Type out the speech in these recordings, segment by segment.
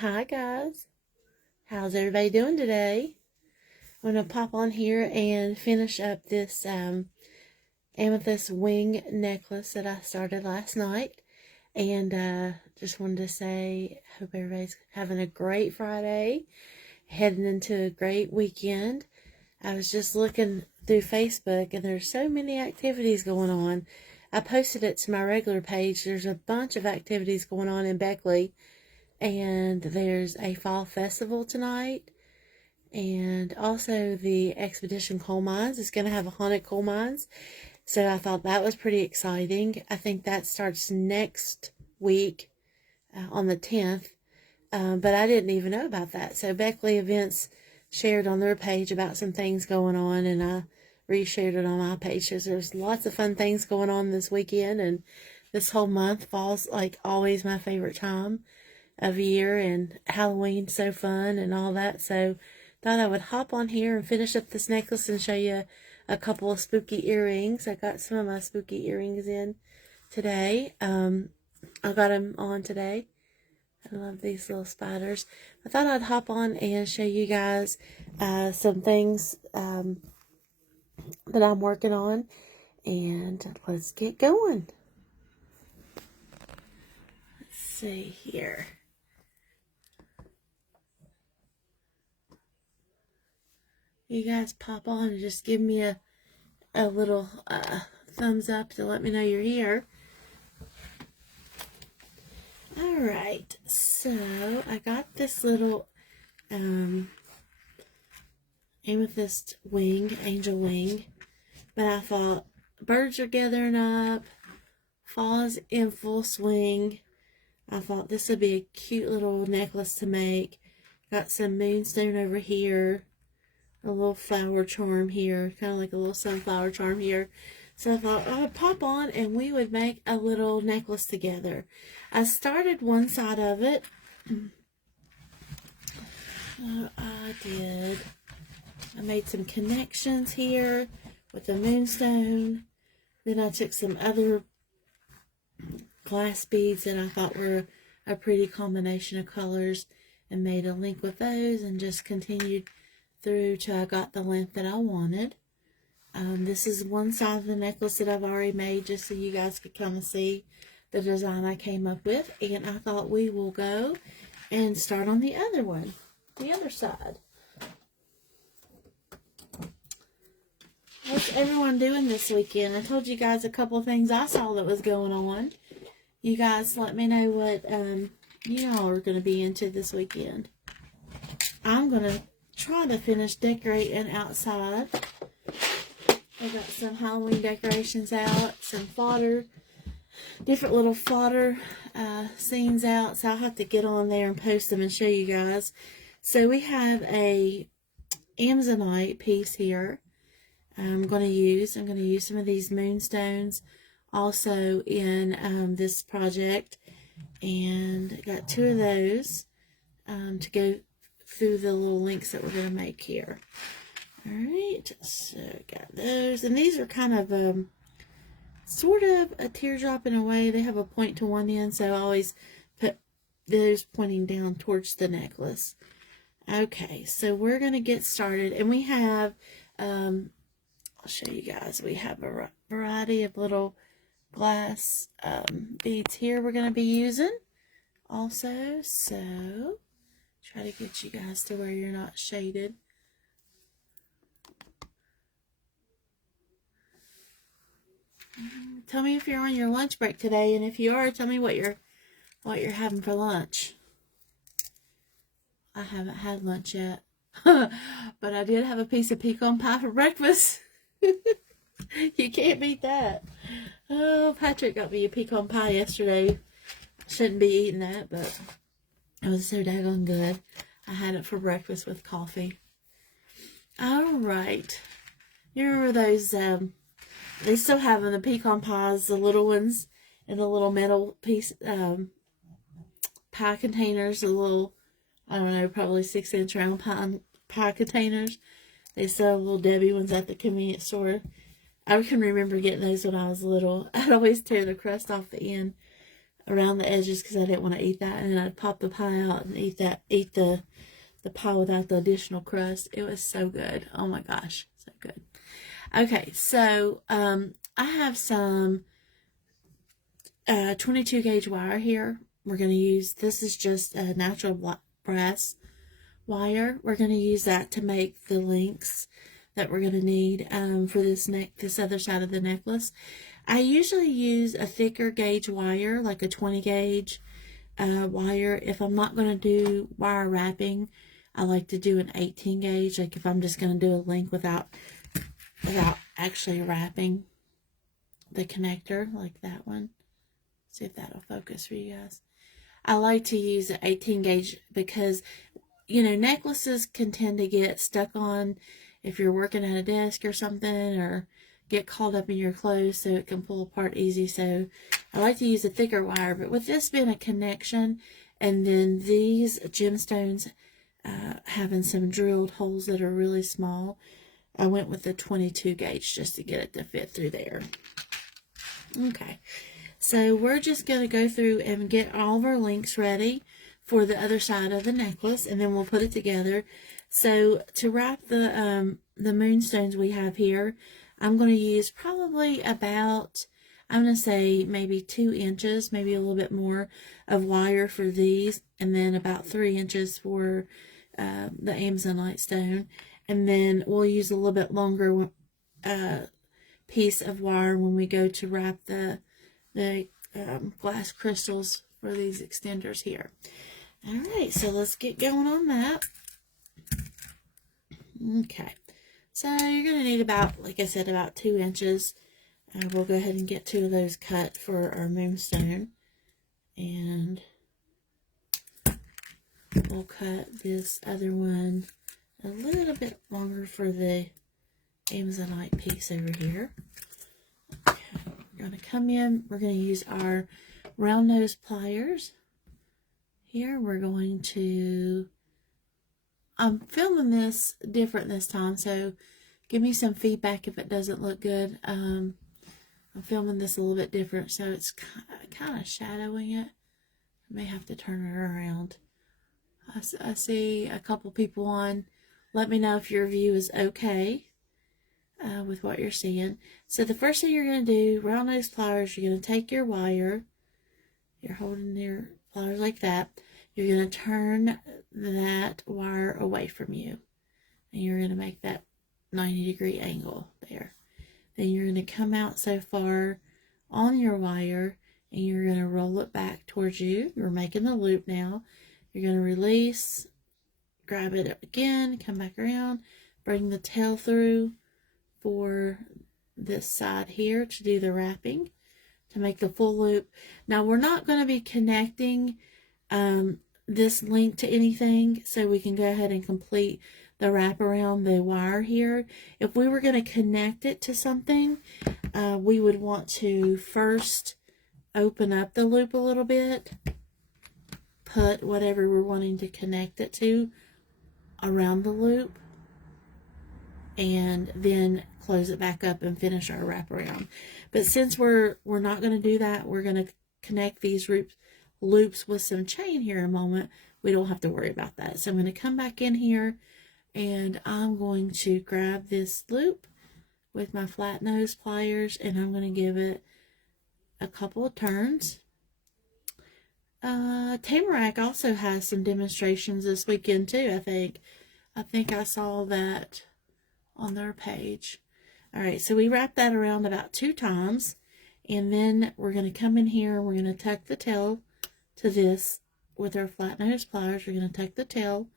Hi guys, how's everybody doing today? I'm going to pop on here and finish up this amethyst wing necklace that I started last night. And just wanted to say, hope everybody's having a great Friday, heading into a great weekend. I was just looking through Facebook and there's so many activities going on. I posted it to my regular page. There's a bunch of activities going on in Beckley. And there's a fall festival tonight. And also the Expedition Coal Mines is going to have a haunted coal mines. So I thought that was pretty exciting. I think that starts next week on the 10th. But I didn't even know about that. So Beckley Events shared on their page about some things going on. And I reshared it on my page. So there's lots of fun things going on this weekend. And this whole month, fall's like always my favorite time of year, and Halloween's so fun and all that. So thought I would hop on here and finish up this necklace and show you a couple of spooky earrings. I got some of my spooky earrings in today. I got them on today. I love these little spiders. I thought I'd hop on and show you guys some things that I'm working on, and let's get going. Let's see here. You guys pop on and just give me a little thumbs up to let me know you're here. Alright, so I got this little amethyst wing, angel wing, but I thought birds are gathering up, fall is in full swing. I thought this would be a cute little necklace to make. Got some moonstone over here. A little flower charm here, kind of like a little sunflower charm here. So I thought I would pop on and we would make a little necklace together. I started one side of it. I made some connections here with the moonstone. Then I took some other glass beads that I thought were a pretty combination of colors and made a link with those and just continued through till I got the length that I wanted. This is one side of the necklace that I've already made just so you guys could kind of see the design I came up with. And I thought we will go and start on the other one, the other side. What's everyone doing this weekend? I told you guys a couple of things I saw that was going on. You guys let me know what you all are going to be into this weekend. I'm going to try to finish decorating outside. I got some Halloween decorations out, some fodder, different little fodder scenes out, so I'll have to get on there and post them and show you guys. So we have a Amazonite piece here I'm going to use some of these moonstones also in this project, and I got two of those to go through the little links that we're going to make here. Alright, so got those, and these are kind of sort of a teardrop in a way. They have a point to one end, so I always put those pointing down towards the necklace. Okay, so we're going to get started, and we have I'll show you guys, we have a variety of little glass beads here we're going to be using also, so try to get you guys to where you're not shaded. Tell me if you're on your lunch break today, and if you are, tell me what you're having for lunch. I haven't had lunch yet, but I did have a piece of pecan pie for breakfast. You can't beat that. Oh, Patrick got me a pecan pie yesterday. Shouldn't be eating that, but it was so daggone good. I had it for breakfast with coffee. Alright. You remember those, they still have in the pecan pies, the little ones, in the little metal piece, pie containers, the little, I don't know, probably 6-inch round pie containers. They sell little Debbie ones at the convenience store. I can remember getting those when I was little. I'd always tear the crust off the end around the edges because I didn't want to eat that, and then I'd pop the pie out and eat the pie without the additional crust. It was so good. Oh my gosh, so good. Okay, so I have some 22 gauge wire here. We're going to use, this is just a natural brass wire. We're going to use that to make the links that we're going to need for this other side of the necklace. I usually use a thicker gauge wire, like a 20 gauge wire. If I'm not going to do wire wrapping, I like to do an 18 gauge, like if I'm just going to do a link without actually wrapping the connector, like that one. See if that'll focus for you guys. I like to use an 18 gauge because, you know, necklaces can tend to get stuck on if you're working at a desk or something, or get caught up in your clothes, so it can pull apart easy. So I like to use a thicker wire, but with this being a connection, and then these gemstones having some drilled holes that are really small, I went with the 22 gauge just to get it to fit through there. Okay, so we're just going to go through and get all of our links ready for the other side of the necklace, and then we'll put it together. So to wrap the moonstones we have here, I'm going to use probably about, I'm going to say maybe 2 inches, maybe a little bit more of wire for these, and then about 3 inches for the Amazonite stone. And then we'll use a little bit longer piece of wire when we go to wrap the glass crystals for these extenders here. All right, so let's get going on that. Okay, so you're going to need about, like I said, about 2 inches. We'll go ahead and get 2 of those cut for our moonstone. And we'll cut this other one a little bit longer for the Amazonite piece over here. Okay, we're going to come in, we're going to use our round nose pliers. Here we're going to, I'm filming this different this time, so give me some feedback if it doesn't look good. I'm filming this a little bit different, so it's kind of shadowing it. I may have to turn it around. I see a couple people on. Let me know if your view is okay with what you're seeing. So the first thing you're going to do, round nose pliers, you're going to take your wire. You're holding your pliers like that. You're going to turn that wire away from you. And you're going to make that 90-degree angle there. Then you're going to come out so far on your wire, and you're going to roll it back towards you. You're making the loop now. You're going to release, grab it up again, come back around, bring the tail through for this side here to do the wrapping, to make the full loop. Now we're not going to be connecting this link to anything, so we can go ahead and complete the wrap around the wire here. If we were going to connect it to something, we would want to first open up the loop a little bit, put whatever we're wanting to connect it to around the loop, and then close it back up and finish our wraparound. But since we're not going to do that, we're going to connect these loops with some chain here in a moment. We don't have to worry about that. So I'm going to come back in here, and I'm going to grab this loop with my flat nose pliers, and I'm going to give it a couple of turns. Tamarack also has some demonstrations this weekend too, I think. I think I saw that on their page. All right, so we wrap that around about 2 times, and then we're going to come in here and we're going to tuck the tail to this with our flat nose pliers. We're going to tuck the tail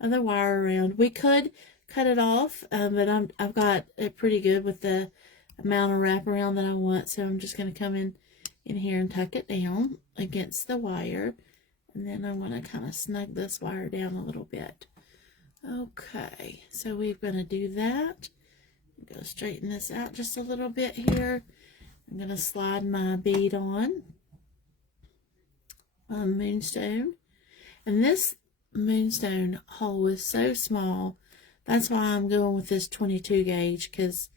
of the wire around. We could cut it off, but I've got it pretty good with the amount of wraparound that I want, so I'm just going to come in here and tuck it down against the wire, and then I want to kind of snug this wire down a little bit. Okay, so we're going to do that. I'm going to straighten this out just a little bit here. I'm going to slide my bead on moonstone, and this moonstone hole is so small. That's why I'm going with this 22 gauge, because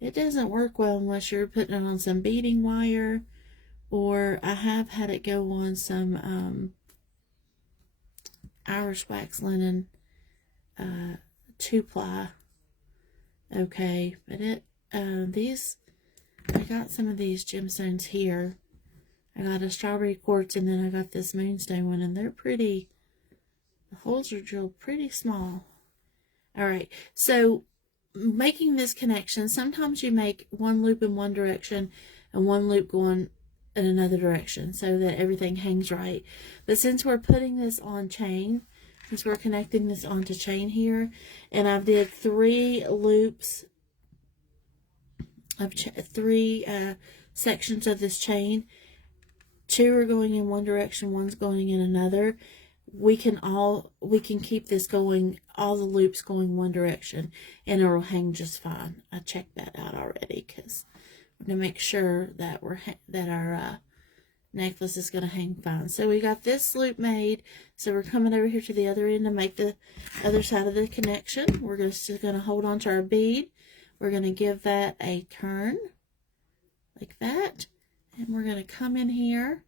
it doesn't work well unless you're putting it on some beading wire or I have had it go on some Irish wax linen 2-ply. Okay, but I got some of these gemstones here. I got a strawberry quartz, and then I got this moonstone one, and they're pretty. The holes are drilled pretty small. All right, so making this connection, sometimes you make one loop in one direction and one loop going in another direction so that everything hangs right. But since we're putting this on chain, since we're connecting this onto chain here, and I've did 3 loops of 3 sections of this chain, 2 are going in one direction, one's going in another. We can keep this going, all the loops going one direction, and it'll hang just fine. I checked that out already because we're going to make sure that our necklace is going to hang fine. So we got this loop made. So we're coming over here to the other end to make the other side of the connection. We're just going to hold on to our bead. We're going to give that a turn like that. And we're going to come in here.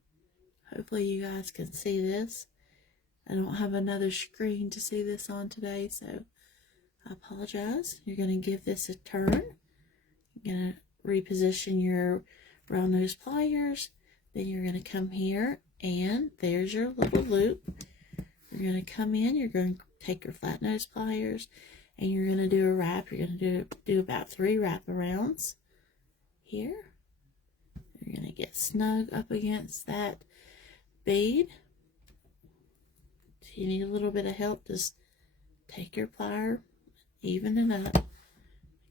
Hopefully you guys can see this. I don't have another screen to see this on today, so I apologize. You're going to give this a turn. You're going to reposition your round nose pliers. Then you're going to come here, and there's your little loop. You're going to come in. You're going to take your flat nose pliers, and you're going to do a wrap. You're going to do about 3 wraparounds here. You're going to get snug up against that bead. If you need a little bit of help, just take your plier, even it up.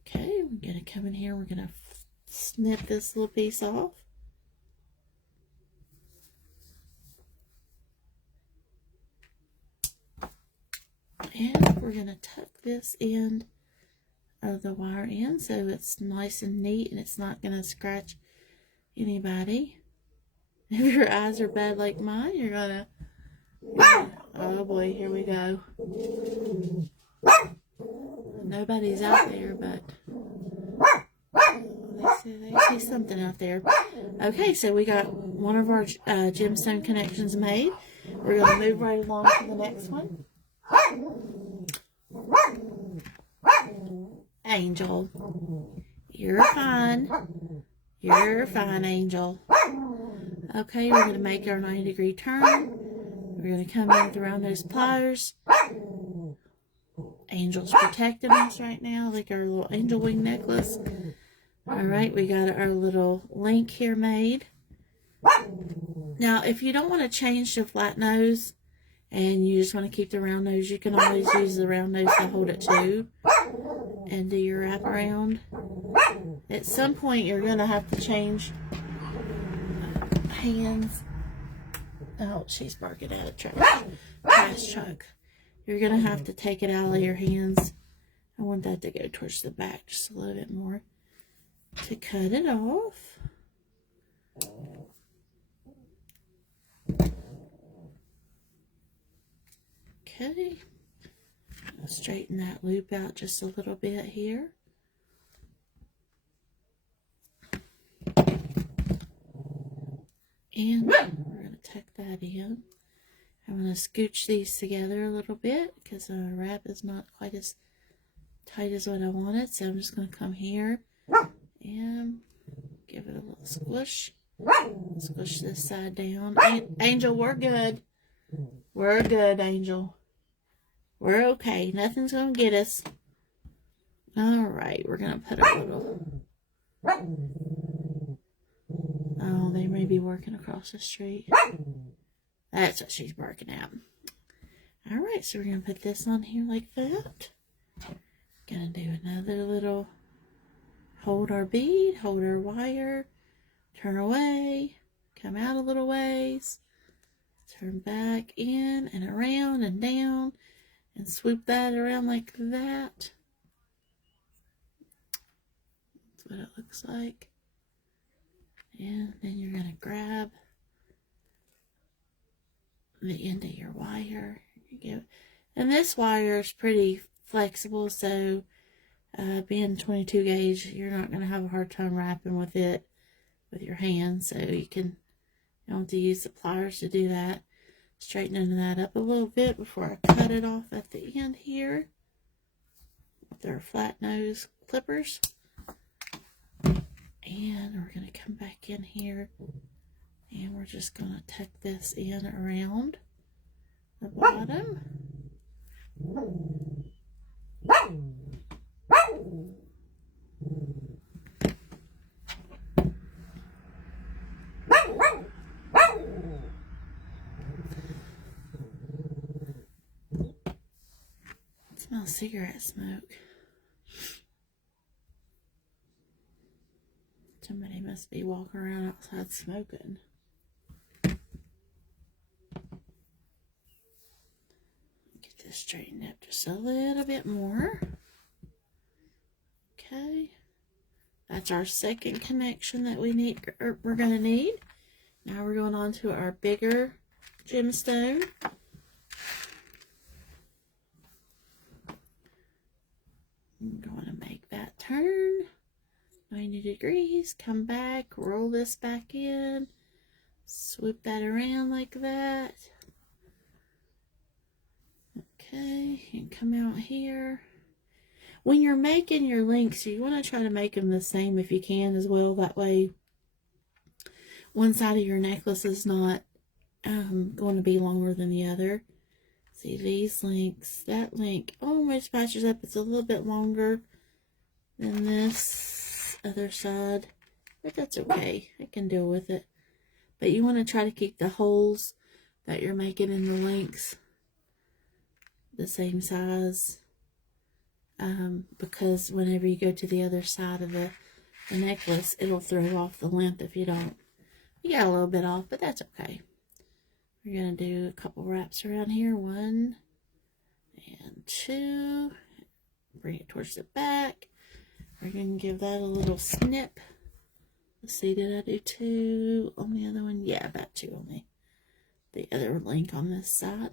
Okay, we're going to come in here. We're going to snip this little piece off. And we're going to tuck this end of the wire in so it's nice and neat and it's not going to scratch anybody. If your eyes are bad like mine, you're going to... Oh boy, here we go. Nobody's out there, but they see something out there. Okay, so we got one of our gemstone connections made. We're going to move right along to the next one. Angel, you're fine. You're fine, Angel. Okay, we're going to make our 90-degree turn. We're going to come in with around those pliers. Angel's protecting us right now, like our little angel wing necklace. Alright, we got our little link here made. Now, if you don't want to change to flat nose, and you just want to keep the round nose, you can always use the round nose to hold it to and do your wraparound. At some point, you're going to have to change hands. Oh, she's barking at a trash truck. You're going to have to take it out of your hands. I want that to go towards the back just a little bit more to cut it off. Okay. I'll straighten that loop out just a little bit here. And we're going to tuck that in. I'm going to scooch these together a little bit because our wrap is not quite as tight as what I wanted. So I'm just going to come here and give it a little squish. Squish this side down. Angel, we're good. We're good, Angel. We're okay. Nothing's going to get us. Alright, we're going to put a little... Oh, they may be working across the street. That's what she's barking at. Alright, so we're going to put this on here like that. Going to do another little... Hold our bead, hold our wire, turn away, come out a little ways, turn back in and around and down, and swoop that around like that. That's what it looks like. And then you're going to grab the end of your wire. And this wire is pretty flexible, so being 22 gauge, you're not going to have a hard time wrapping with it with your hands, so you can I want to use the pliers to do that. Straightening that up a little bit before I cut it off at the end here with our flat nose clippers. And we're going to come back in here and we're just going to tuck this in around the bottom. It smells cigarette smoke. Somebody must be walking around outside smoking. Get this straightened up just a little bit more. Okay. That's our second connection that we need, or we're going to need. Now we're going on to our bigger gemstone. I'm going to make that turn 90 degrees, come back, roll this back in, swoop that around like that. Okay, and come out here. When you're making your links, you want to try to make them the same if you can as well. That way, one side of your necklace is not going to be longer than the other. See these links, that link almost matches up. It's a little bit longer than this other side, but that's okay. I can deal with it. But you want to try to keep the holes that you're making in the links the same size, because whenever you go to the other side of the necklace, it'll throw off the length if you don't. You got a little bit off, but that's okay. We're going to do a couple wraps around here. 1 and 2. Bring it towards the back. We're going to give that a little snip. Let's see, did I do 2 on the other one? Yeah, about 2 on the other link on this side.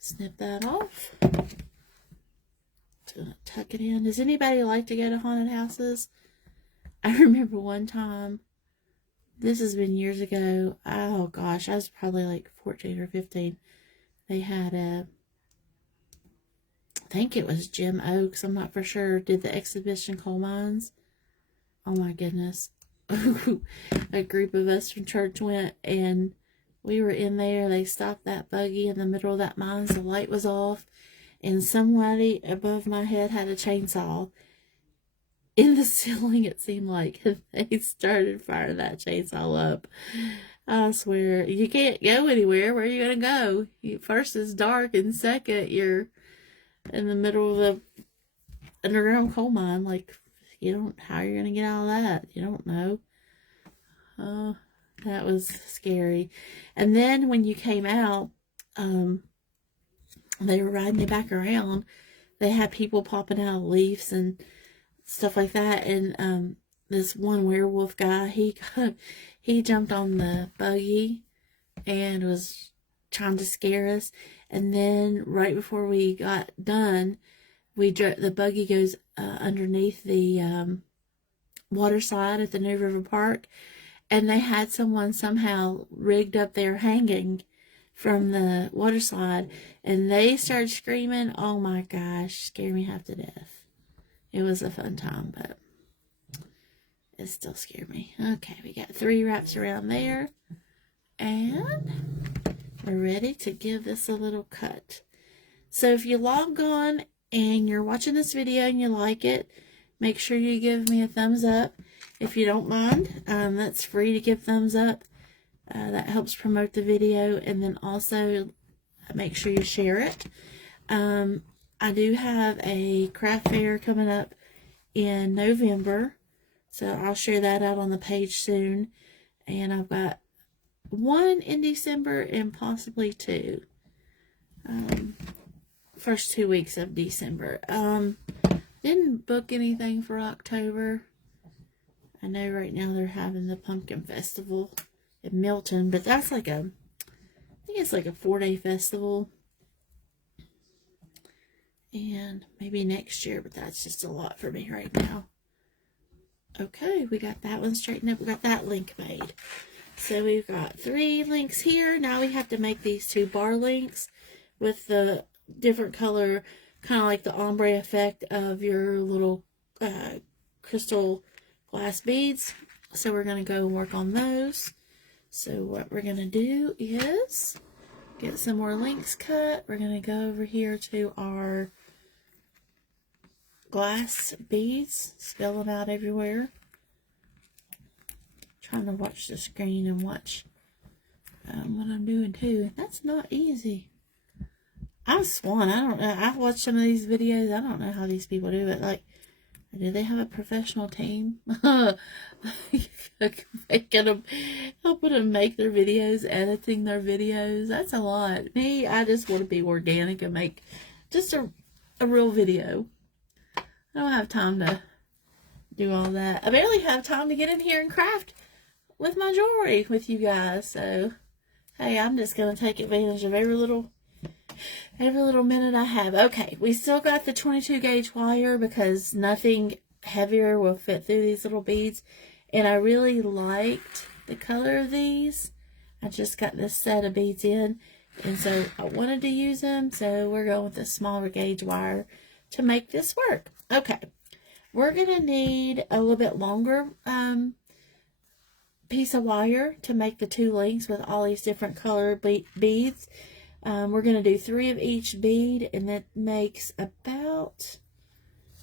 Snip that off. Just going to tuck it in. Does anybody like to go to haunted houses? I remember one time, this has been years ago. Oh gosh, I was probably like 14 or 15. They had I think it was Jim Oaks, I'm not for sure, did the exhibition coal mines. Oh my goodness. A group of us from church went and we were in there. They stopped that buggy in the middle of that mine. The light was off and somebody above my head had a chainsaw in the ceiling, it seemed like. They started firing that chainsaw up. I swear, you can't go anywhere. Where are you going to go? First, it's dark, and second, you're in the middle of the underground coal mine. Like, how you're going to get out of that? You don't know. That was scary. And then when you came out, they were riding you back around. They had people popping out of leaves and stuff like that, and this one werewolf guy, he jumped on the buggy and was trying to scare us. And then right before we got done, the buggy goes underneath the water slide at the New River Park, and they had someone somehow rigged up there hanging from the water slide, and they started screaming. Oh my gosh, scared me half to death. It was a fun time, but it still scared me. Okay, we got 3 wraps around there. And we're ready to give this a little cut. So if you log on and you're watching this video and you like it, make sure you give me a thumbs up. If you don't mind, that's free to give thumbs up. That helps promote the video. And then also make sure you share it. I do have a craft fair coming up in November, so I'll share that out on the page soon. And I've got 1 in December and possibly 2. First 2 weeks of December. Didn't book anything for October. I know right now they're having the Pumpkin Festival in Milton, but that's like I think it's like a 4-day festival. And maybe next year, but that's just a lot for me right now. Okay, we got that one straightened up. We got that link made. So we've got 3 links here. Now we have to make these 2 bar links with the different color, kind of like the ombre effect of your little crystal glass beads. So we're going to go work on those. So what we're going to do is get some more links cut. We're going to go over here to our glass beads, spill them out everywhere. Trying to watch the screen and watch what I'm doing too. That's not easy. I'm Swan. I don't know. I've watched some of these videos. I don't know how these people do it. Like, do they have a professional team? Making them, helping them make their videos, editing their videos. That's a lot. Me, I just want to be organic and make just a real video. I don't have time to do all that. I barely have time to get in here and craft with my jewelry with you guys. So, hey, I'm just going to take advantage of every little minute I have. Okay, we still got the 22 gauge wire because nothing heavier will fit through these little beads. And I really liked the color of these. I just got this set of beads in, and so I wanted to use them. So we're going with the smaller gauge wire to make this work. Okay, we're going to need a little bit longer piece of wire to make the 2 links with all these different color beads. We're going to do 3 of each bead, and that makes about,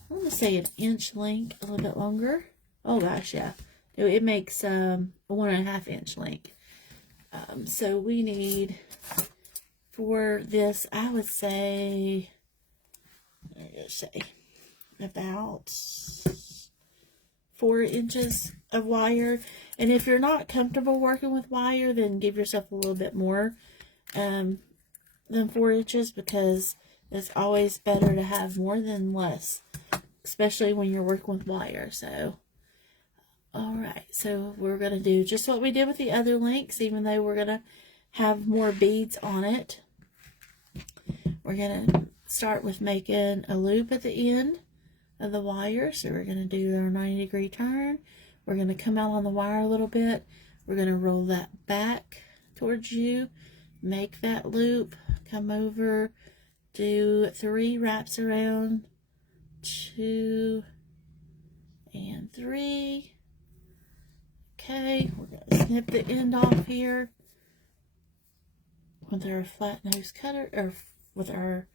I want to say, an inch link, a little bit longer. Oh gosh, yeah. It makes a 1.5 inch link. So we need, for this, I would say, about 4 inches of wire. And if you're not comfortable working with wire, then give yourself a little bit more than 4 inches, because it's always better to have more than less, especially when you're working with wire. So, alright, so we're going to do just what we did with the other links, even though we're going to have more beads on it. We're going to start with making a loop at the end of the wire. So we're going to do our 90-degree turn. We're going to come out on the wire a little bit. We're going to roll that back towards you, make that loop, come over, do 3 wraps around, 2 and 3. Okay, we're going to snip the end off here with our flat nose cutter, or with our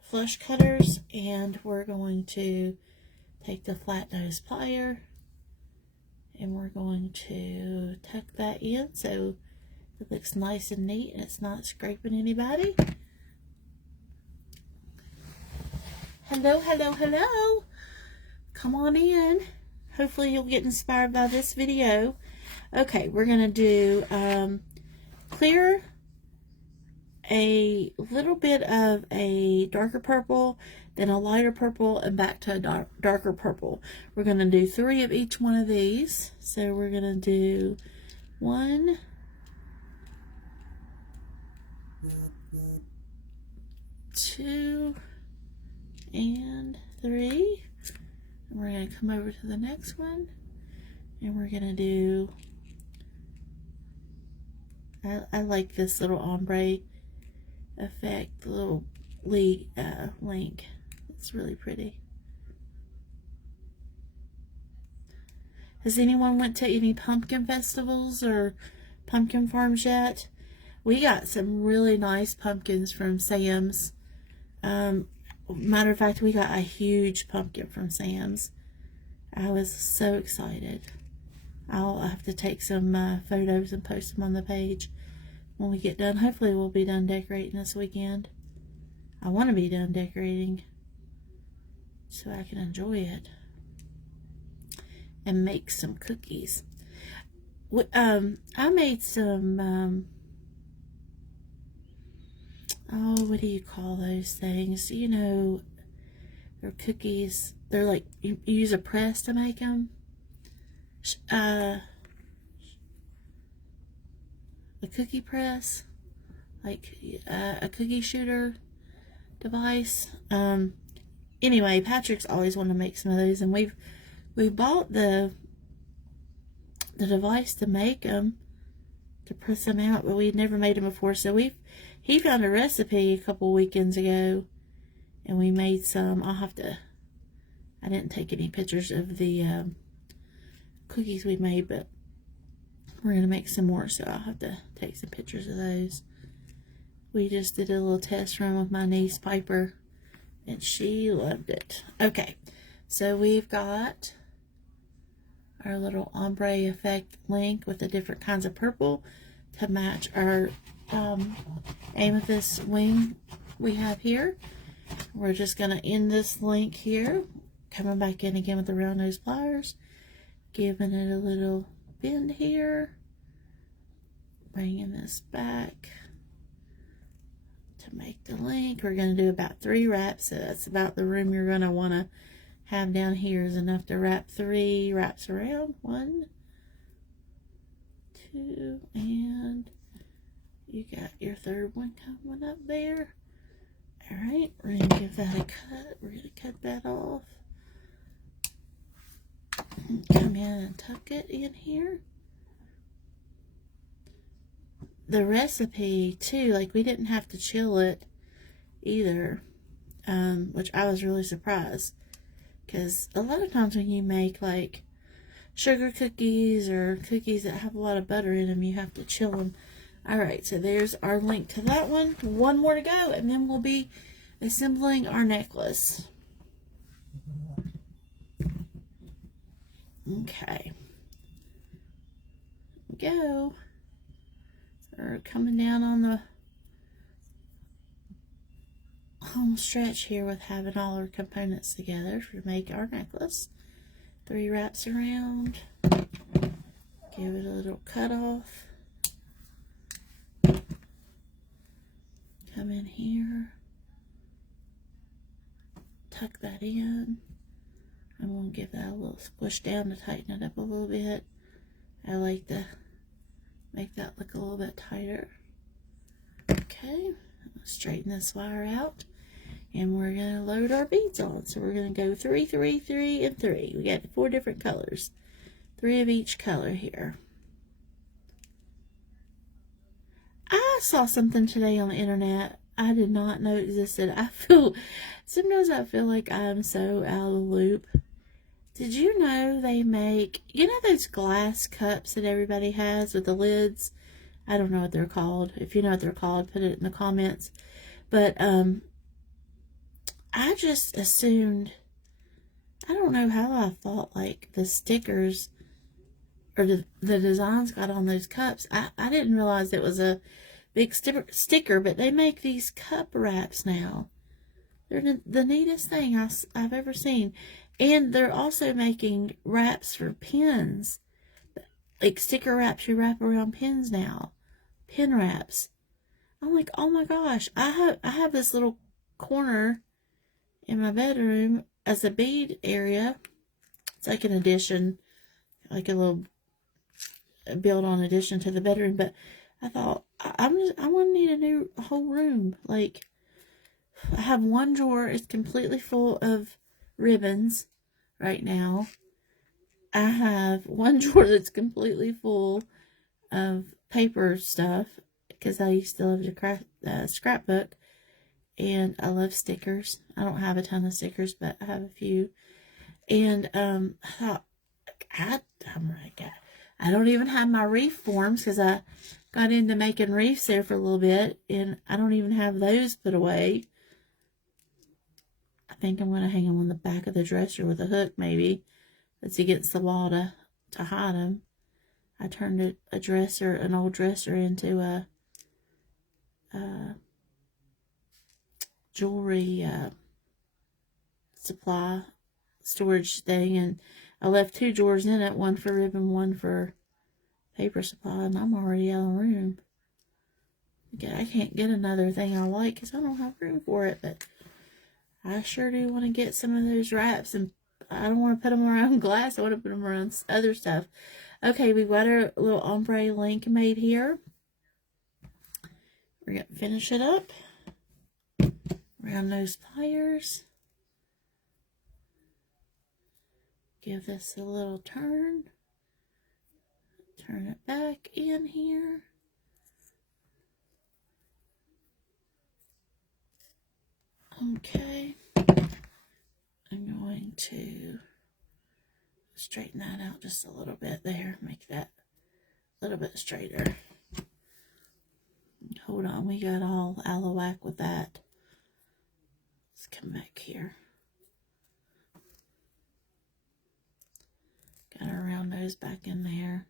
flush cutters, and we're going to take the flat nose plier and we're going to tuck that in so it looks nice and neat and it's not scraping anybody. Hello, hello, hello. Come on in. Hopefully you'll get inspired by this video. Okay, we're going to do clear, a little bit of a darker purple, then a lighter purple, and back to a darker purple. We're going to do 3 of each one of these. So we're going to do 1, 2, and 3. And we're going to come over to the next one, and we're going to do, I like this little ombre effect, the little link. It's really pretty. Has anyone went to any pumpkin festivals or pumpkin farms yet? We got some really nice pumpkins from Sam's. Matter of fact, we got a huge pumpkin from Sam's. I was so excited. I'll have to take some photos and post them on the page when we get done. Hopefully we'll be done decorating this weekend. I want to be done decorating so I can enjoy it and make some cookies. I made some oh, what do you call those things? You know, they're cookies. They're like, you use a press to make them. A cookie press, like a cookie shooter device. Anyway, Patrick's always wanted to make some of those, and we bought the device to make them, to press them out, but we'd never made them before. So he found a recipe a couple weekends ago, and we made some. I didn't take any pictures of the cookies we made, but we're going to make some more, so I'll have to take some pictures of those. We just did a little test run with my niece Piper, and she loved it. Okay, so we've got our little ombre effect link with the different kinds of purple to match our amethyst wing we have here. We're just going to end this link here, coming back in again with the round nose pliers, giving it a little bend here, bringing this back to make the link. We're going to do about 3 wraps, so that's about the room you're going to want to have down here is enough to wrap 3 wraps around. 1, 2, and you got your third one coming up there. Alright, we're going to give that a cut. We're going to cut that off. Come in and tuck it in here. The recipe too, like we didn't have to chill it either, which I was really surprised, because a lot of times when you make like sugar cookies or cookies that have a lot of butter in them, you have to chill them. Alright, so there's our link to that one. One more to go, and then we'll be assembling our necklace. Okay. Here we go. We're coming down on the home stretch here with having all our components together to make our necklace. 3 wraps around. Give it a little cut off. Come in here. Tuck that in. I'm going to give that a little squish down to tighten it up a little bit. I like to make that look a little bit tighter. Okay, straighten this wire out, and we're going to load our beads on. So we're going to go 3, 3, 3, and 3. We got 4 different colors, 3 of each color here. I saw something today on the internet I did not know existed. Sometimes I feel like I'm so out of the loop. Did you know they make, you know those glass cups that everybody has with the lids? I don't know what they're called. If you know what they're called, put it in the comments. But I just assumed, I don't know how I thought like the stickers or the designs got on those cups. I didn't realize it was a big sticker, but they make these cup wraps now. They're the neatest thing I've ever seen. And they're also making wraps for pins. Like sticker wraps you wrap around pins now. Pin wraps. I'm like, oh my gosh. I have this little corner in my bedroom as a bead area. It's like an addition. Like a little build-on addition to the bedroom. But I thought, I'm going to need a whole room. Like, I have one drawer. It's completely full of ribbons right now. I have one drawer that's completely full of paper stuff because I used to love to scrapbook, and I love stickers. I don't have a ton of stickers, but I have a few. And I thought, I don't even have my reef forms because I got into making reefs there for a little bit, and I don't even have those put away. I think I'm going to hang them on the back of the dresser with a hook, maybe. That's against the wall to hide them. I turned an old dresser into a jewelry supply storage thing, and I left 2 drawers in it, one for ribbon, one for paper supply, and I'm already out of room. I can't get another thing I like because I don't have room for it, but I sure do want to get some of those wraps, and I don't want to put them around glass. I want to put them around other stuff. Okay, we've got our little ombre link made here. We're going to finish it up. Round those pliers. Give this a little turn. Turn it back in here. Okay, I'm going to straighten that out just a little bit there, make that a little bit straighter. Hold on, we got all out of whack with that. Let's come back here. Got our round nose back in there.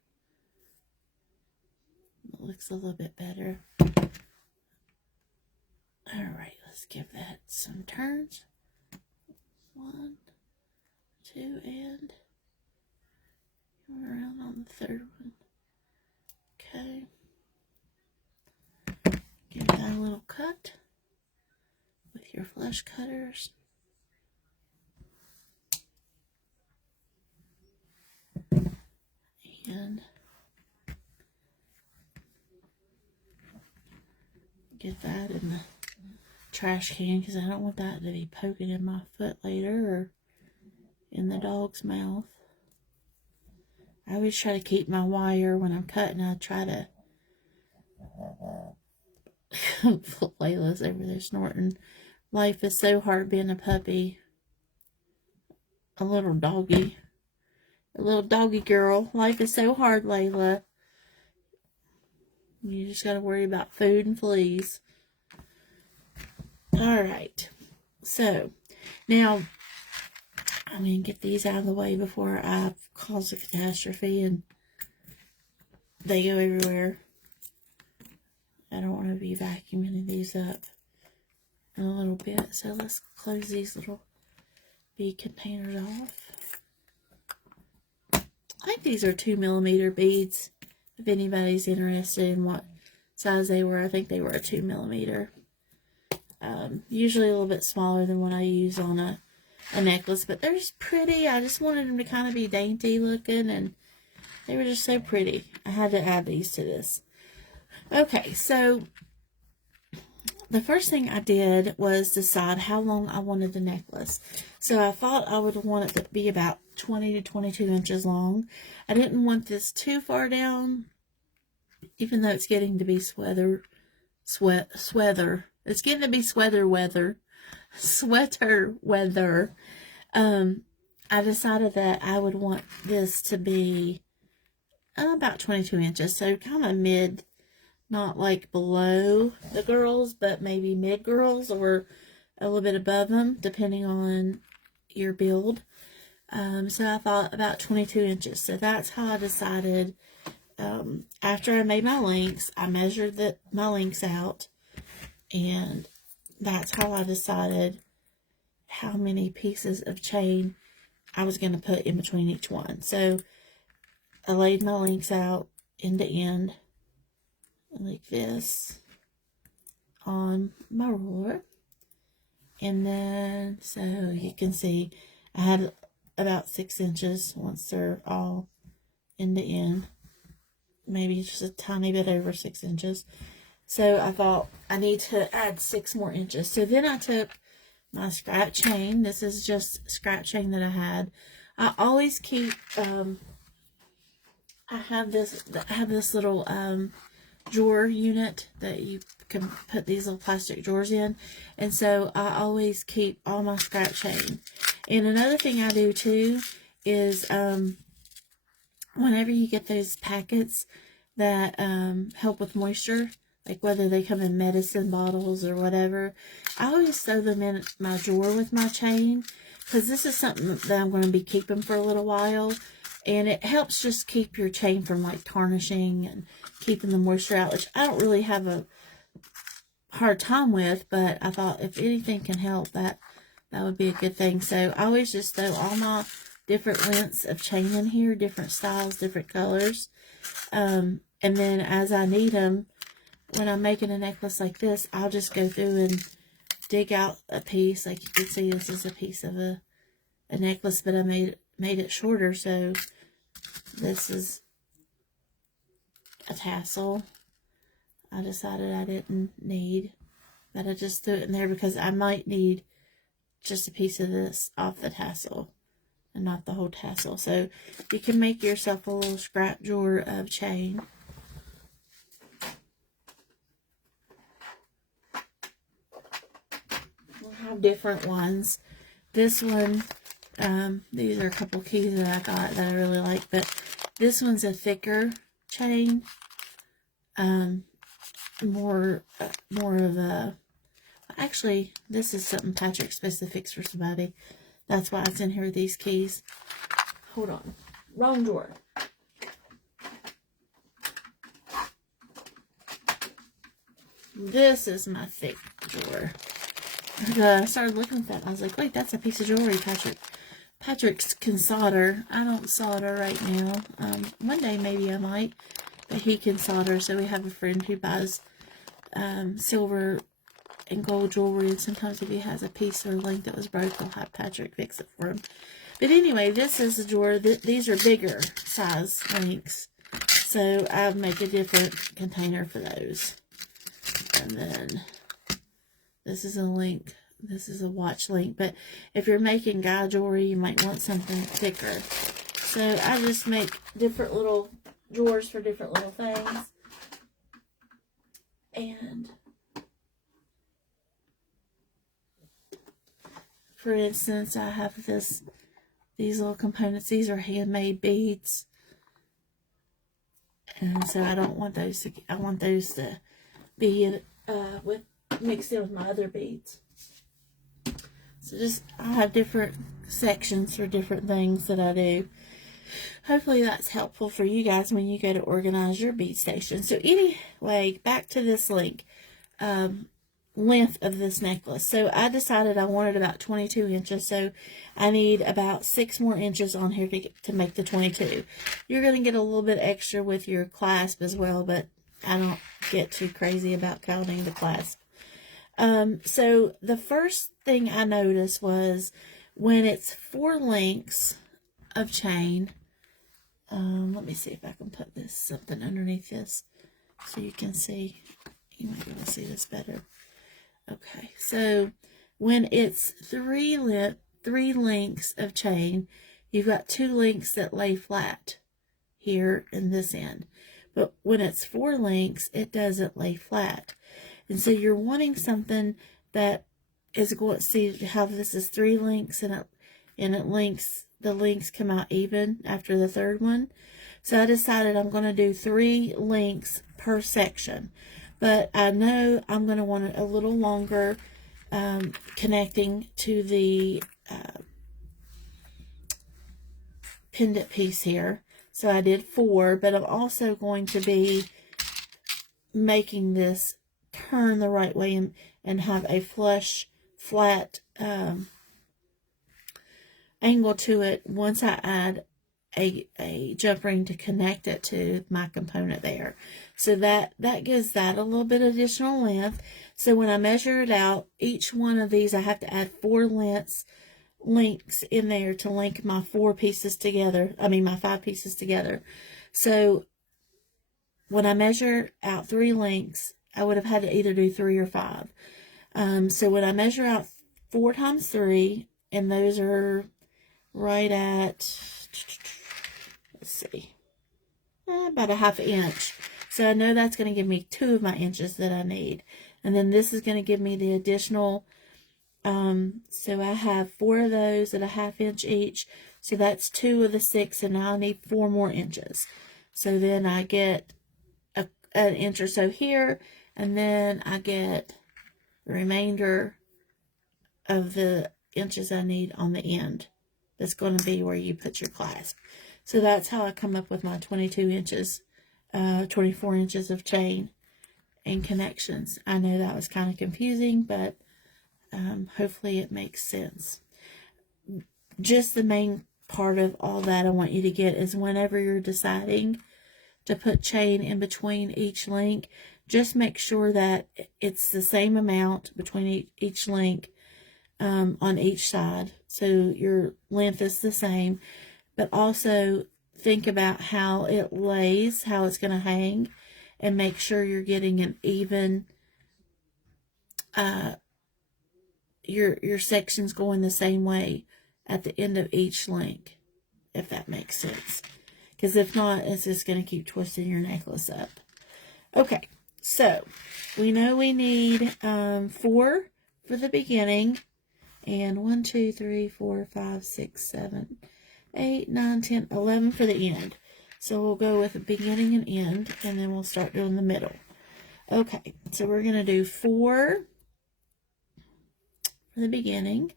It looks a little bit better. Alright, let's give that some turns. 1, 2, and around on the third one. Okay. Give that a little cut with your flush cutters. And get that in the trash can because I don't want that to be poking in my foot later or in the dog's mouth. I always try to keep my wire when I'm cutting. I try to Layla's over there snorting. Life is so hard being a puppy. A little doggy girl. Life is so hard, Layla. You just gotta worry about food and fleas. Alright. So, now, I'm gonna get these out of the way before I cause a catastrophe and they go everywhere. I don't want to be vacuuming these up in a little bit. So, let's close these little bead containers off. I think these are 2mm beads. If anybody's interested in what size they were, I think they were a 2mm. Usually a little bit smaller than what I use on a necklace, but they're just pretty. I just wanted them to kind of be dainty looking, and they were just so pretty. I had to add these to this. Okay, so the first thing I did was decide how long I wanted the necklace. So I thought I would want it to be about 20 to 22 inches long. I didn't want this too far down, even though it's getting to be sweater weather. I decided that I would want this to be about 22 inches. So kind of mid, not like below the girls, but maybe mid girls or a little bit above them, depending on your build. So I thought about 22 inches. So that's how I decided. After I made my lengths, I measured my lengths out, and that's how I decided how many pieces of chain I was going to put in between each one. So I laid my lengths out end to end like this on my ruler. And then, so you can see I had about 6 inches once they're all end to end. Maybe just a tiny bit over 6 inches. So I thought I need to add 6 more inches. So then I took my scrap chain. This is just scrap chain that I had. I always keep, I have this little drawer unit that you can put these little plastic drawers in. And so I always keep all my scrap chain. And another thing I do too is whenever you get those packets that help with moisture, like whether they come in medicine bottles or whatever, I always throw them in my drawer with my chain, because this is something that I'm going to be keeping for a little while, and it helps just keep your chain from like tarnishing and keeping the moisture out, which I don't really have a hard time with, but I thought if anything can help, that would be a good thing. So I always just throw all my different lengths of chain in here, different styles, different colors. And then as I need them, when I'm making a necklace like this, I'll just go through and dig out a piece. Like you can see, this is a piece of a necklace, but I made it shorter. So this is a tassel I decided I didn't need, but I just threw it in there because I might need just a piece of this off the tassel and not the whole tassel. So you can make yourself a little scrap drawer of chain. We'll have have different ones. This one, these are a couple keys that I got that I really like, but this one's a thicker chain, more of a, actually, this is something Patrick's supposed to fix for somebody. That's why it's in here with these keys. Hold on. Wrong drawer. This is my thick drawer. I started looking at that and I was like, wait, that's a piece of jewelry Patrick's can solder. I don't solder right now. One day maybe I might, but he can solder. So we have a friend who buys silver and gold jewelry, and sometimes if he has a piece or link that was broke, he'll have Patrick fix it for him. But anyway, this is a drawer. These are bigger size links, so I'll make a different container for those. And then this is a link. This is a watch link. But if you're making guy jewelry, you might want something thicker. So I just make different little drawers for different little things. And for instance, I have these little components. These are handmade beads. And so I don't want those to, I want those to be mixed in with my other beads. So I have different sections for different things that I do. Hopefully that's helpful for you guys when you go to organize your bead station. So anyway, back to this length of this necklace. So I decided I wanted about 22 inches. So I need about 6 more inches on here to make the 22. You're going to get a little bit extra with your clasp as well, but I don't get too crazy about counting the clasp. So the first thing I noticed was when it's 4 lengths of chain. Let me see if I can put something underneath this so you can see. You might be able to see this better. Okay, so when it's 3 lengths of chain, you've got 2 lengths that lay flat here in this end. But when it's 4 lengths, it doesn't lay flat. And so you're wanting something that is going to see how this is 3 lengths and the links come out even after the third one. So I decided I'm going to do 3 lengths per section. But I know I'm going to want it a little longer connecting to the pendant piece here. So I did 4, but I'm also going to be making this turn the right way and have a flush, flat angle to it once I add a jump ring to connect it to my component there. So that gives that a little bit additional length. So when I measure it out, each one of these I have to add 4 links in there to link my 4 pieces together. I mean my 5 pieces together. So when I measure out 3 links, I would have had to either do 3 or 5. So when I measure out 4 times 3, and those are right at, let's see, about a 1/2 inch. So I know that's going to give me 2 of my inches that I need. And then this is going to give me the additional, so I have 4 of those at a 1/2 inch each. So that's 2 of the 6, and now I need 4 more inches. So then I get an inch or so here, and then I get the remainder of the inches I need on the end. That's going to be where you put your clasp. So that's how I come up with my 22 inches, 24 inches of chain and connections. I know that was kind of confusing, but hopefully it makes sense. Just the main part of all that I want you to get is whenever you're deciding to put chain in between each link, just make sure that it's the same amount between each link on each side. So your length is the same, but also think about how it lays, how it's going to hang, and make sure you're getting an even, your sections going the same way at the end of each link, if that makes sense. Because if not, it's just going to keep twisting your necklace up. Okay, so we know we need 4 for the beginning. And 1, 2, 3, 4, 5, 6, 7, 8, 9, 10, 11 for the end. So we'll go with the beginning and end, and then we'll start doing the middle. Okay, so we're going to do 4 for the beginning.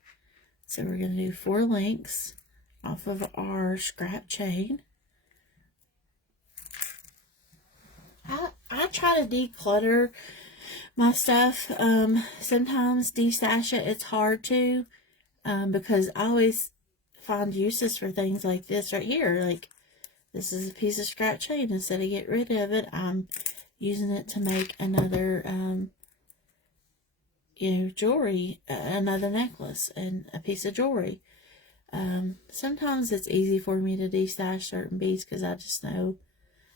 So we're going to do 4 links off of our scrap chain. I try to declutter my stuff. Sometimes destash it, it's hard to, because I always find uses for things like this right here. Like, this is a piece of scrap chain. Instead of get rid of it, I'm using it to make another, jewelry, another necklace and a piece of jewelry. Sometimes it's easy for me to destash certain beads because I just know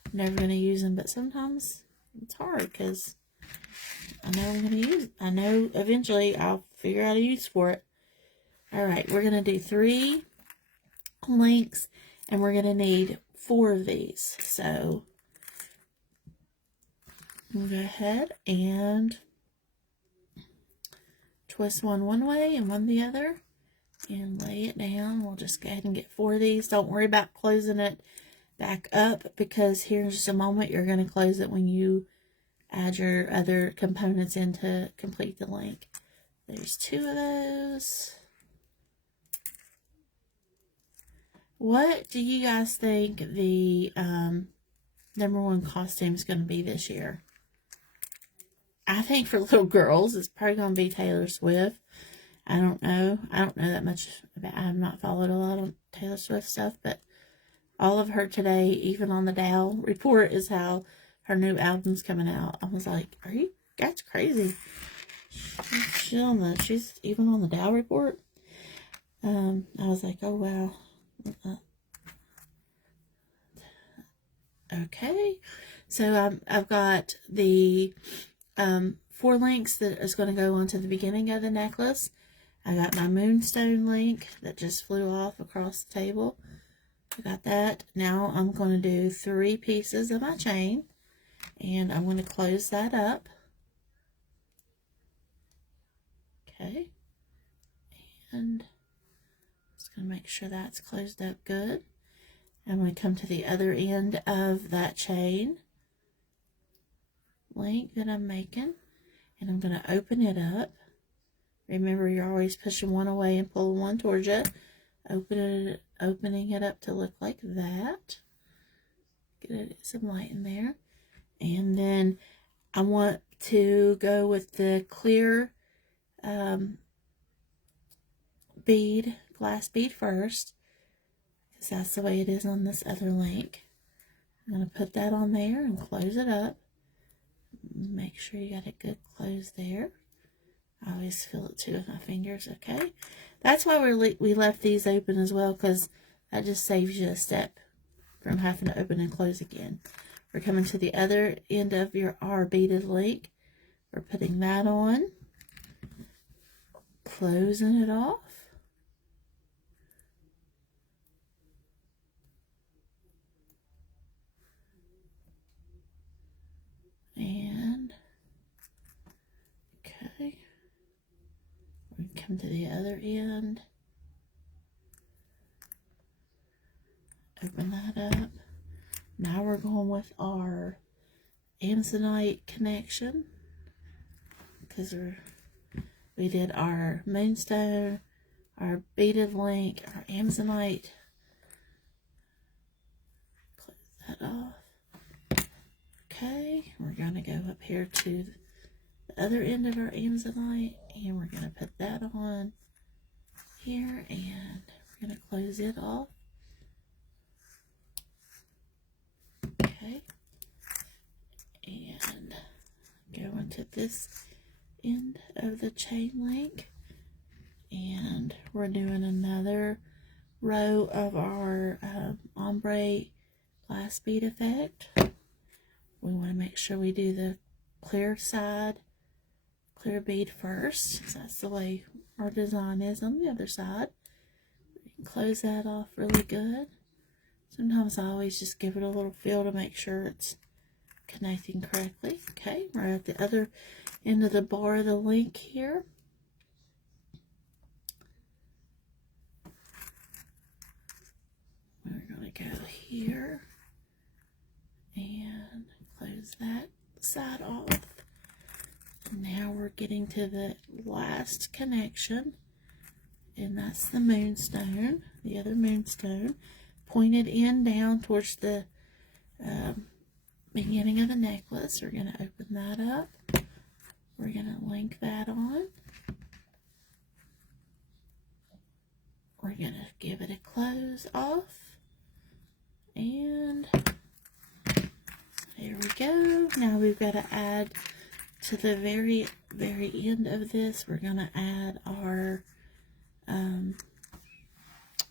I'm never going to use them. But sometimes it's hard because I know I'm going to use it. I know eventually I'll figure out a use for it. Alright, we're going to do 3 links and we're going to need 4 of these. So we'll go ahead and twist one way and one the other and lay it down. We'll just go ahead and get 4 of these. Don't worry about closing it back up because here in just a moment you're going to close it when you add your other components in to complete the link. There's 2 of those. What do you guys think the #1 costume is going to be this year? I think for little girls, it's probably going to be Taylor Swift. I don't know. I don't know that much about. I have not followed a lot of Taylor Swift stuff, but all of her today, even on the Dow report, is how her new album's coming out. I was like, "Are you? That's crazy." She's even on the Dow report. I was like, "Oh wow." Okay, so I've got the 4 links that is going to go onto the beginning of the necklace. I got my Moonstone link that just flew off across the table. I got that. Now I'm going to do 3 pieces of my chain, and I'm going to close that up. Okay, and just going to make sure that's closed up good. I'm going to come to the other end of that chain link that I'm making, and I'm going to open it up. Remember, you're always pushing one away and pulling one towards you. Opening it up to look like that. Get some light in there. And then I want to go with the clear glass bead first, because that's the way it is on this other link. I'm going to put that on there and close it up. Make sure you got it good closed there. I always feel it too with my fingers. Okay, that's why we left these open as well, because that just saves you a step from having to open and close again. We're coming to the other end of our beaded link. We're putting that on, closing it off, and okay, we come to the other end, open that up. Now we're going with our Amethyst connection, because we did our Moonstone, our beaded link, our Amethyst. Close that off. Okay, we're going to go up here to the other end of our Amethyst, and we're going to put that on here, and we're going to close it off. Okay, and go into this end of the chain link, and we're doing another row of our ombre glass bead effect. We want to make sure we do the clear bead first, because that's the way our design is on the other side. We can close that off really good. Sometimes I always just give it a little feel to make sure it's connecting correctly. Okay, we're at the other end of the bar of the link here. going to go here and close that side off. And now we're getting to the last connection, and that's the moonstone, the other moonstone, pointed in down towards the beginning of the necklace. We're going to open that up. We're going to link that on. We're going to give it a close off. And there we go. Now we've got to add to the very end of this. We're going to add our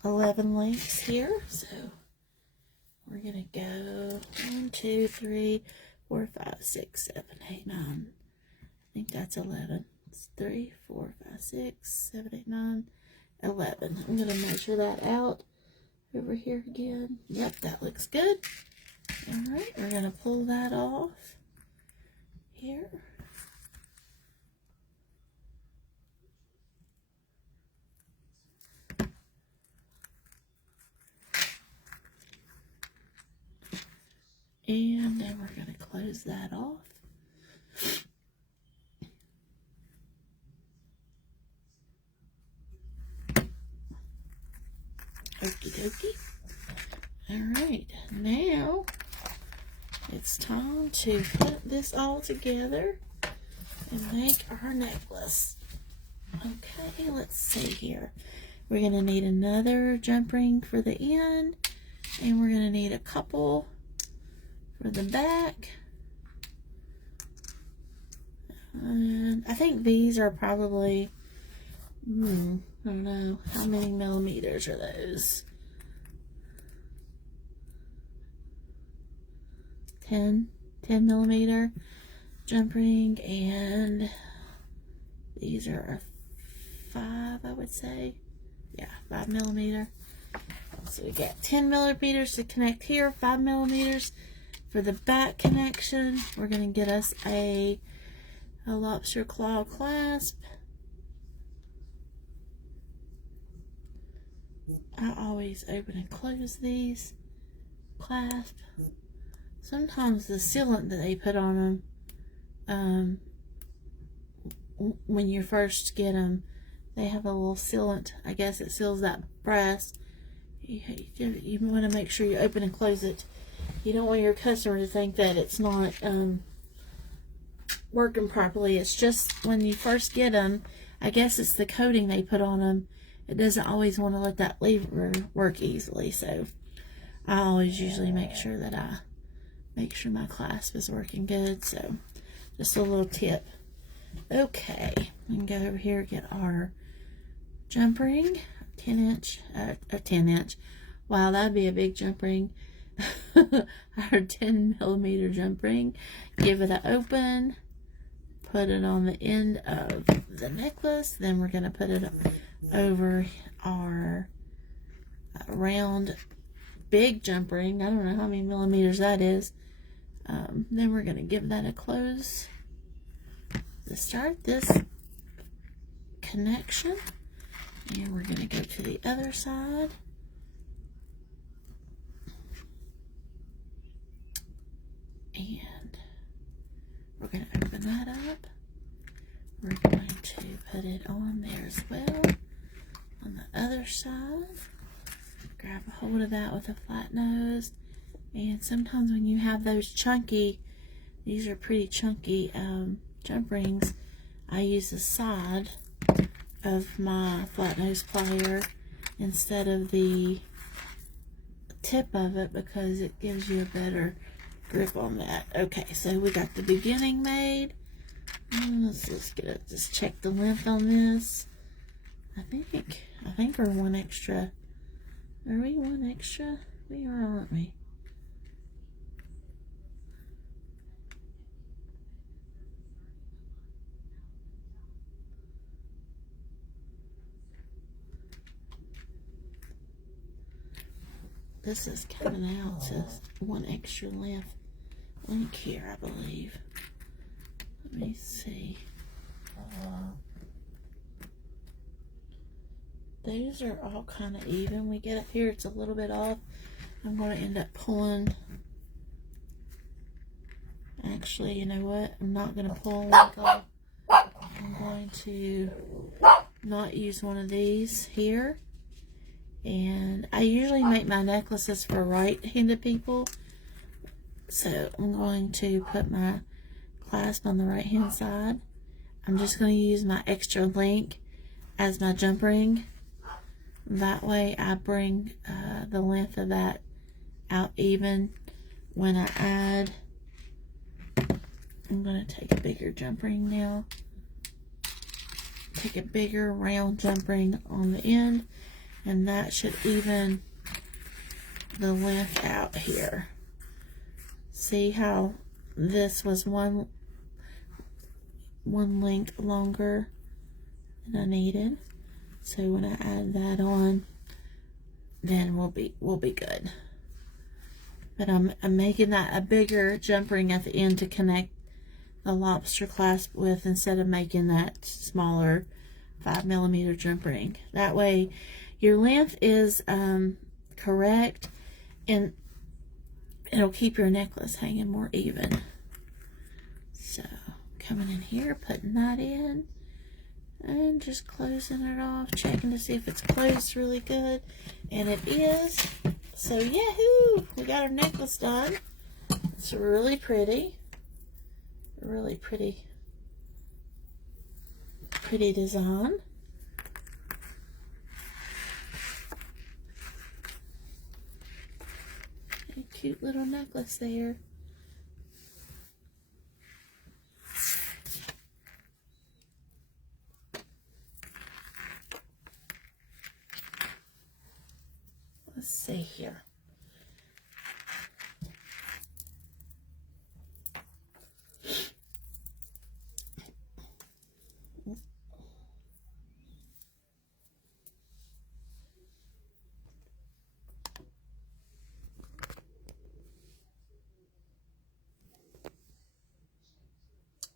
11 links here. So we're going to go 1, 2, 3, 4, 5, 6, 7, 8, 9. I think that's 11. It's 3, 4, 5, 6, 7, 8, 9, 11. I'm going to measure that out over here again. Yep, that looks good. All right, we're going to pull that off here. And then we're going to close that off. Okie dokie. Alright, now it's time to put this all together and make our necklace. Okay, let's see here. We're going to need another jump ring for the end, and we're going to need a couple for the back. And I think these are probably, I don't know, how many millimeters are those? 10 millimeter jump ring, and these are a 5, I would say. Yeah, 5 millimeter. So we got 10 millimeters to connect here, 5 millimeters for the back connection. We're going to get us a lobster claw clasp. I always open and close these clasps. Sometimes the sealant that they put on them, when you first get them, they have a little sealant. I guess it seals that brass. You want to make sure you open and close it. You don't want your customer to think that it's not working properly. It's just when you first get them, I guess it's the coating they put on them. It doesn't always want to let that lever work easily, so I always usually make sure that I make sure my clasp is working good. So just a little tip. Okay, we can go over here and get our jump ring, 10 inch. Wow, that'd be a big jump ring. Our 10 millimeter jump ring. Give it an open. Put it on the end of the necklace. Then we're going to put it over our round big jump ring. I don't know how many millimeters that is. Then we're going to give that a close to start this connection. And we're going to go to the other side. And we're going to open that up. We're going to put it on there as well. On the other side, grab a hold of that with a flat nose. And sometimes when you have those chunky, these are pretty chunky jump rings, I use the side of my flat nose plier instead of the tip of it, because it gives you a better grip on that. Okay, so we got the beginning made. Let's get it. Just check the length on this. I think we're one extra. Are we one extra? We are, aren't we? This is coming out to one extra link here, I believe. Let me see. Those are all kind of even. We get up here, it's a little bit off. I'm going to end up pulling. Actually, you know what? I'm not going to pull one off. I'm going to not use one of these here. And I usually make my necklaces for right-handed people. So I'm going to put my clasp on the right-hand side. I'm just going to use my extra link as my jump ring. That way I bring the length of that out even when I add. I'm going to take a bigger jump ring now. Take a bigger round jump ring on the end, and that should even the length out here. See how this was one length longer than I needed. So when I add that on, then we'll be good. But I'm making that a bigger jump ring at the end to connect the lobster clasp with, instead of making that smaller 5mm jump ring. That way your length is correct, and it'll keep your necklace hanging more even. So coming in here, putting that in, and just closing it off, checking to see if it's closed really good, and it is. So yahoo, we got our necklace done. It's really pretty. Really pretty design. A cute little necklace there. Let's see here.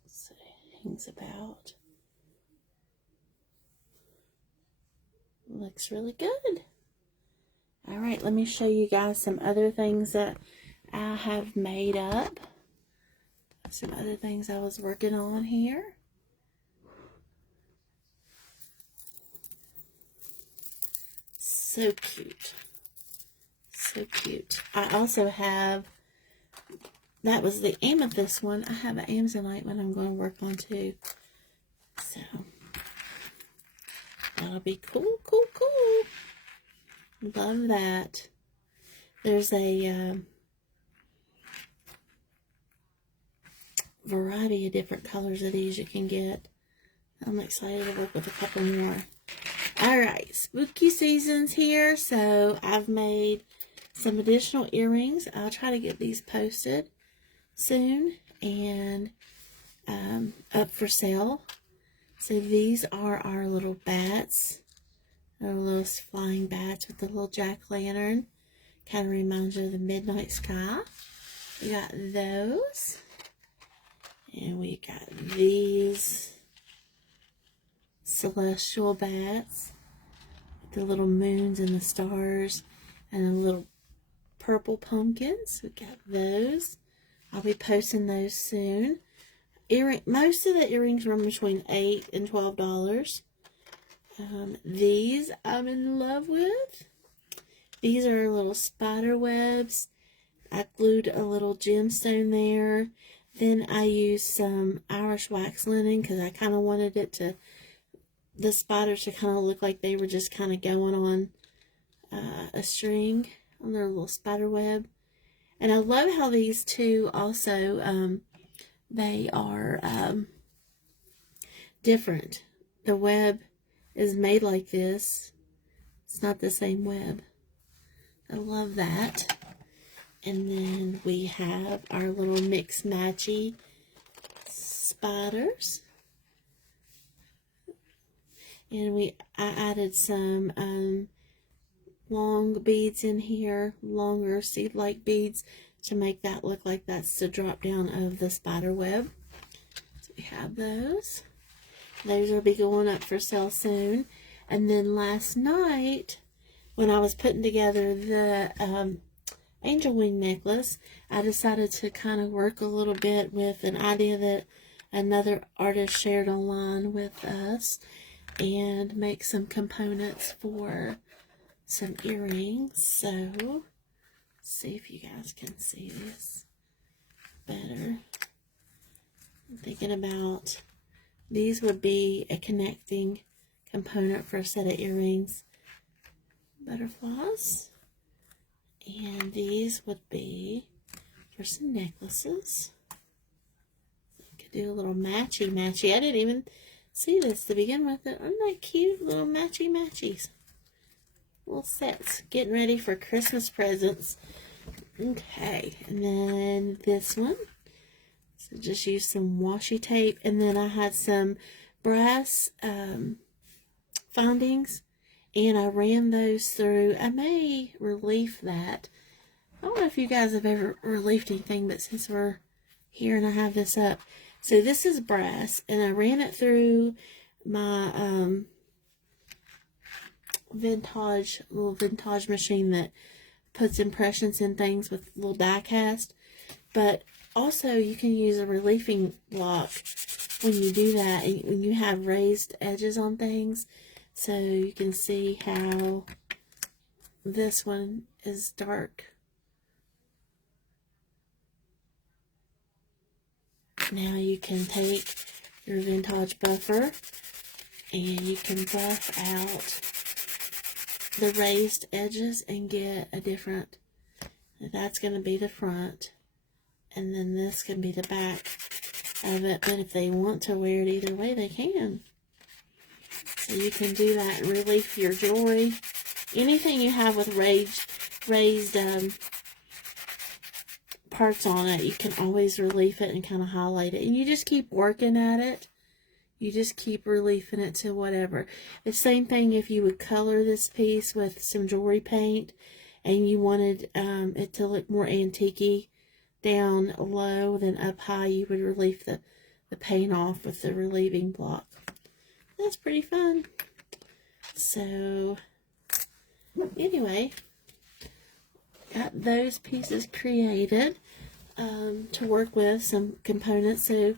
So it hangs about. Looks really good. All right, let me show you guys some other things that I have made up. Some other things I was working on here. So cute. So cute. I also have, that was the Amethyst one. I have an Amazonite one I'm going to work on too. So, that'll be cool, cool, cool. Love that. There's a variety of different colors of these you can get. I'm excited to work with a couple more. Alright, spooky season's here, so I've made some additional earrings. I'll try to get these posted soon and up for sale. So these are our little bats. They're little flying bats with the little jack-o'-lantern. Kind of reminds you of the midnight sky. We got those. And we got these celestial bats. The little moons and the stars. And the little purple pumpkins. We got those. I'll be posting those soon. Most of the earrings run between $8 and $12. These I'm in love with. These are little spider webs. I glued a little gemstone there. Then I used some Irish wax linen because I kind of wanted it to, the spiders to kind of look like they were just kind of going on a string on their little spider web. And I love how these two also, they are different. The web is made like this. It's not the same web. I love that. And then we have our little mix matchy spiders. And I added some long beads in here, longer seed-like beads, to make that look like that's the drop down of the spider web. So we have those. Those will be going up for sale soon. And then last night, when I was putting together the angel wing necklace, I decided to kind of work a little bit with an idea that another artist shared online with us and make some components for some earrings. So, see if you guys can see this better. I'm thinking about these would be a connecting component for a set of earrings, butterflies, and these would be for some necklaces. I could do a little matchy. I didn't even see this to begin with. Aren't they cute? Little matchies. Little sets. Getting ready for Christmas presents. Okay, and then this one. So just use some washi tape, and then I had some brass findings, and I ran those through. I may relief that. I don't know if you guys have ever relieved anything, but since we're here and I have this up. So this is brass, and I ran it through my little vintage machine that puts impressions in things with little die cast. But also you can use a reliefing block when you do that, and when you have raised edges on things. So you can see how this one is dark. Now you can take your vintage buffer and you can buff out the raised edges and get a different, that's going to be the front, and then this can be the back of it. But if they want to wear it either way, they can. So you can do that and relief your jewelry. Anything you have with raised parts on it, you can always relief it and kind of highlight it. And you just keep working at it. You just keep reliefing it to whatever. The same thing if you would color this piece with some jewelry paint and you wanted it to look more antique-y down low than up high, you would relief the paint off with the relieving block. That's pretty fun. So, anyway, got those pieces created to work with, some components. So,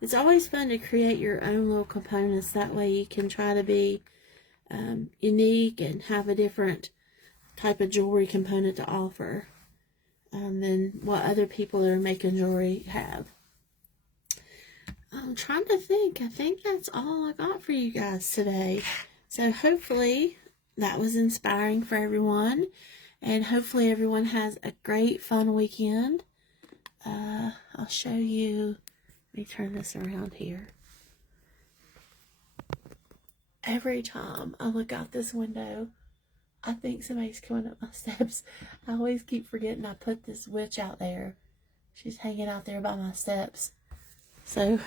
it's always fun to create your own little components. That way you can try to be unique and have a different type of jewelry component to offer than what other people that are making jewelry have. I'm trying to think. I think that's all I got for you guys today. So hopefully that was inspiring for everyone. And hopefully everyone has a great, fun weekend. I'll show you. Let me turn this around here. Every time I look out this window, I think somebody's coming up my steps. I always keep forgetting I put this witch out there. She's hanging out there by my steps. So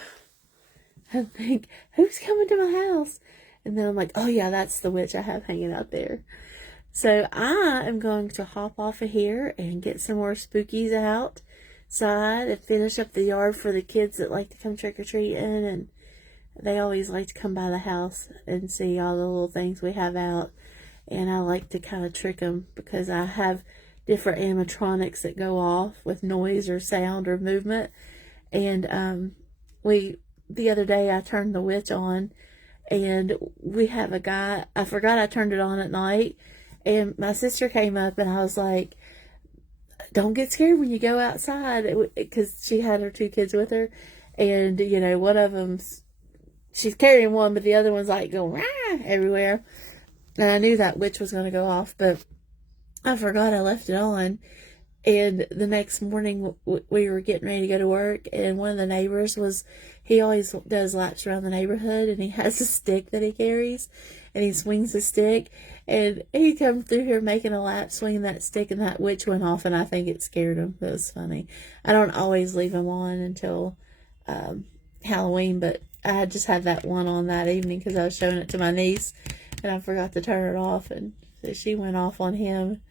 I think, who's coming to my house? And then I'm like, oh yeah, that's the witch I have hanging out there. So I am going to hop off of here and get some more spookies outside and finish up the yard for the kids that like to come trick-or-treating, and they always like to come by the house and see all the little things we have out. And I like to kind of trick them because I have different animatronics that go off with noise or sound or movement. And the other day I turned the witch on, and we have a guy, I forgot I turned it on at night, and my sister came up and I was like, don't get scared when you go outside, because she had her two kids with her, and you know, one of them's, she's carrying one, but the other one's like going rah everywhere. And I knew that witch was going to go off, but I forgot I left it on. And the next morning, we were getting ready to go to work, and one of the neighbors he always does laps around the neighborhood, and he has a stick that he carries, and he swings the stick, and he comes through here making a lap, swinging that stick, and that witch went off, and I think it scared him. It was funny. I don't always leave him on until Halloween, but I just had that one on that evening because I was showing it to my niece, and I forgot to turn it off, and so she went off on him,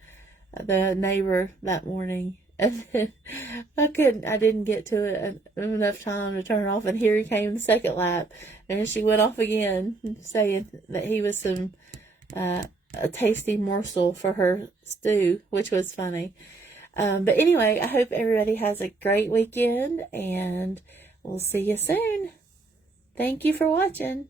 the neighbor, that morning. And then I didn't get to it enough time to turn it off, and here he came the second lap, and she went off again, saying that he was a tasty morsel for her stew, which was funny. But anyway, I hope everybody has a great weekend, and we'll see you soon. Thank you for watching.